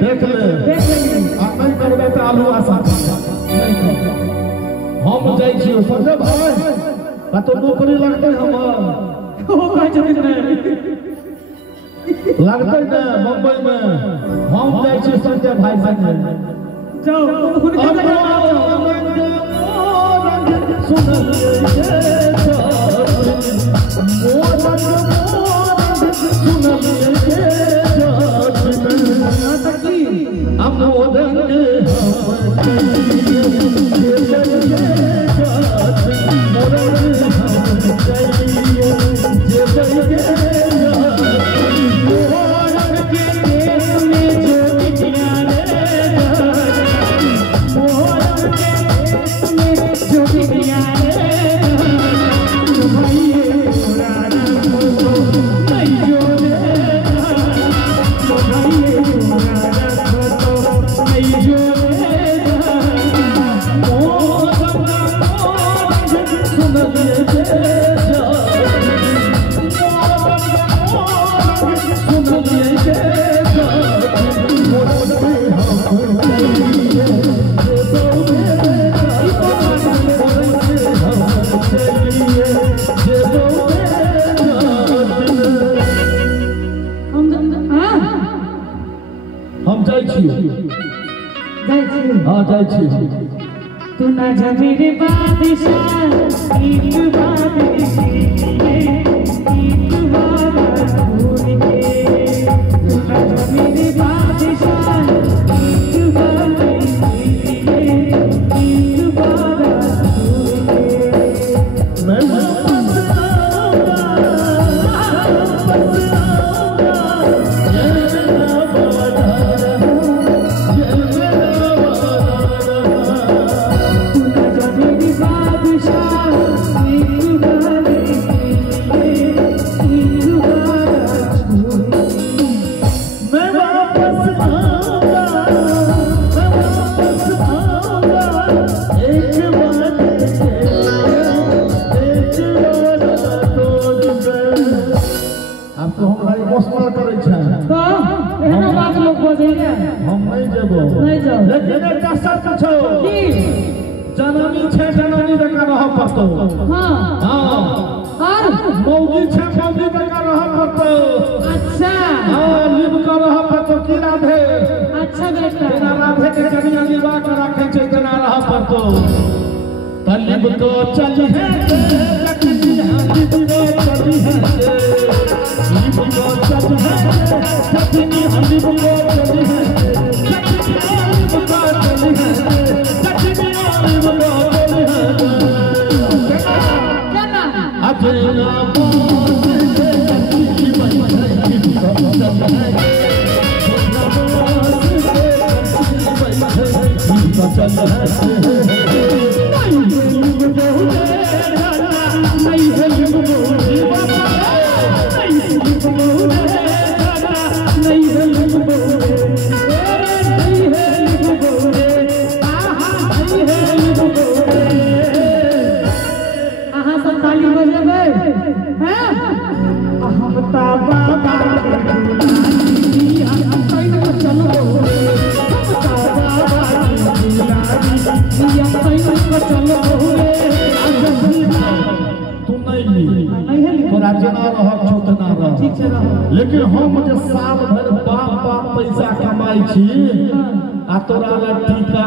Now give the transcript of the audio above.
देख ले नहीं करबे तो आलू आशा नहीं हम जाई छी समझे भाई कतो नौकरी लगते हम ओ कहै छथिन नहीं लगते ना मुंबई में हम जाई छी संजय भाई संगे जाओ हुनका हम जाई छी हां जाई छी तू ना जा मेरे बादशाह एक बात कीजिए एक बात भूल के तू ना जा मेरे बादशाह एक बात कीजिए एक बात भूल के मैं लेकिन एक शर्त छो जननी छे जननी दका रह पड़तो हां हां और मौगी छे मौगी दका रह पड़तो अच्छा हां लिब का रह पड़तो की राधे अच्छा बेटा तेरा राधे के कनिया लिबा के रखे छे तना रह पड़तो तलिब तो चल है कटिया लिब तो चल है लिब तो चल है कटिया लिब तो चल है लेकिन हम जे साल भर बाप पैसा कमाई छी आ तोरा टीका